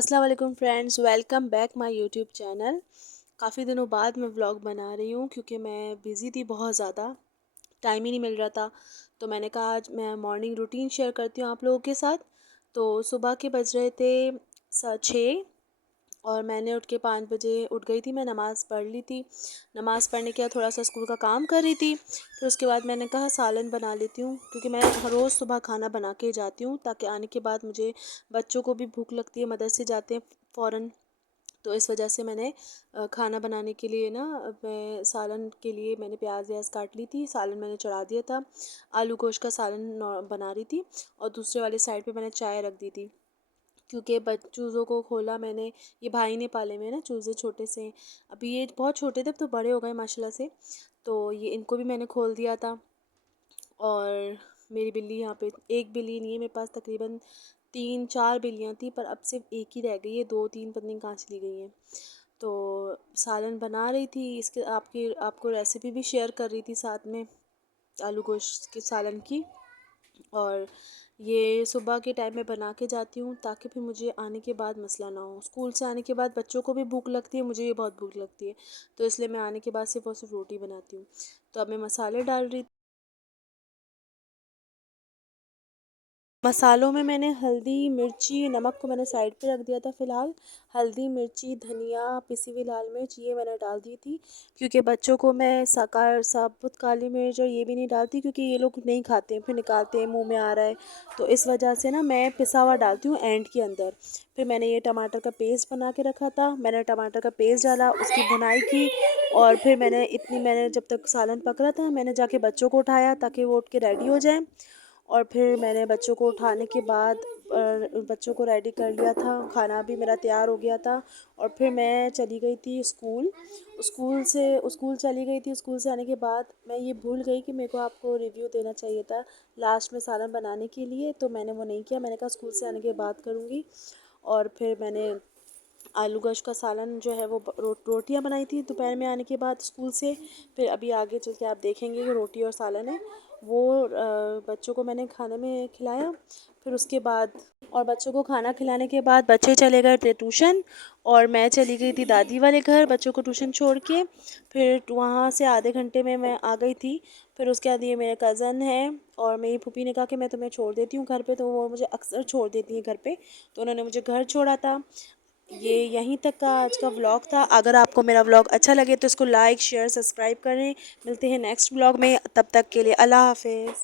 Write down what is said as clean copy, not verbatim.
अस्सलाम वालेकुम friends, welcome back my YouTube channel. काफ़ी दिनों बाद मैं व्लॉग बना रही हूँ क्योंकि मैं बिज़ी थी बहुत ज़्यादा, टाइम ही नहीं मिल रहा था। तो मैंने कहा आज मैं मॉर्निंग रूटीन शेयर करती हूँ आप लोगों के साथ। तो सुबह के बज रहे थे 6 और मैंने उठ के 5 बजे उठ गई थी। मैं नमाज़ पढ़ ली थी। नमाज़ पढ़ने के बाद थोड़ा सा स्कूल का काम कर रही थी। फिर उसके बाद मैंने कहा सालन बना लेती हूँ क्योंकि मैं हर रोज़ सुबह खाना बना के जाती हूँ ताकि आने के बाद मुझे बच्चों को भी भूख लगती है, मदरसे जाते हैं फ़ौरन। तो इस वजह से मैंने खाना बनाने के लिए ना मैं सालन के लिए मैंने प्याज व्याज काट ली थी। सालन मैंने चढ़ा दिया था। आलू गोश्त का सालन बना रही थी और दूसरे वाली साइड पे मैंने चाय रख दी थी क्योंकि चूज़ों को खोला मैंने। ये भाई ने पाले में ना चूज़े छोटे से हैं। अभी ये बहुत छोटे थे, अब तो बड़े हो गए माशाल्लाह से। तो ये इनको भी मैंने खोल दिया था। और मेरी बिल्ली यहाँ पे, एक बिल्ली नहीं है मेरे पास, तकरीबन 3-4 बिल्लियाँ थी पर अब सिर्फ एक ही रह गई है। 2-3 पत्नी कहाँ चली गई हैं। तो सालन बना रही थी, इसके आपको रेसिपी भी शेयर कर रही थी साथ में, आलू गोश्त के सालन की। और ये सुबह के टाइम में बना के जाती हूँ ताकि फिर मुझे आने के बाद मसला ना हो। स्कूल से आने के बाद बच्चों को भी भूख लगती है, मुझे भी बहुत भूख लगती है। तो इसलिए मैं आने के बाद सिर्फ और सिर्फ रोटी बनाती हूँ। तो अब मैं मसाले डाल रही। मसालों में मैंने हल्दी, मिर्ची, नमक को मैंने साइड पे रख दिया था फ़िलहाल। हल्दी, मिर्ची, धनिया, पिसी हुई लाल मिर्च ये मैंने डाल दी थी क्योंकि बच्चों को मैं साबुत काली मिर्च और ये भी नहीं डालती क्योंकि ये लोग नहीं खाते हैं, फिर निकालते हैं मुँह में आ रहा है। तो इस वजह से ना मैं पिसा हुआ डालती हूँ एंड के अंदर। फिर मैंने ये टमाटर का पेस्ट बना के रखा था, मैंने टमाटर का पेस्ट डाला, उसकी भुनाई की। और फिर मैंने जब तक सालन पक रहा था मैंने जाके बच्चों को उठाया ताकि वो उठ के रेडी हो जाएँ। और फिर मैंने बच्चों को उठाने के बाद बच्चों को रेडी कर लिया था, खाना भी मेरा तैयार हो गया था। और फिर मैं चली गई थी स्कूल। स्कूल चली गई थी। स्कूल से आने के बाद मैं ये भूल गई कि मेरे को आपको रिव्यू देना चाहिए था लास्ट में सालन बनाने के लिए, तो मैंने वो नहीं किया। मैंने कहा स्कूल से आने के बाद करूँगी। और फिर मैंने आलू गोश्त का सालन जो है वो रोटियां बनाई थी दोपहर में आने के बाद स्कूल से। फिर अभी आगे चल के आप देखेंगे कि रोटी और सालन है वो बच्चों को मैंने खाने में खिलाया। फिर उसके बाद और बच्चों को खाना खिलाने के बाद बच्चे चले गए थे ट्यूशन और मैं चली गई थी दादी वाले घर बच्चों को ट्यूशन छोड़ के। फिर वहाँ से आधे घंटे में मैं आ गई थी। फिर उसके बाद ये मेरे कज़न है और मेरी फूफी ने कहा कि मैं तुम्हें छोड़ देती हूँ घर पे, तो वो मुझे अक्सर छोड़ देती हैं घर पे। तो उन्होंने मुझे घर छोड़ा था। ये यहीं तक का आज का व्लॉग था। अगर आपको मेरा व्लॉग अच्छा लगे तो इसको लाइक शेयर सब्सक्राइब करें। मिलते हैं नेक्स्ट व्लॉग में, तब तक के लिए अल्लाह हाफिज़।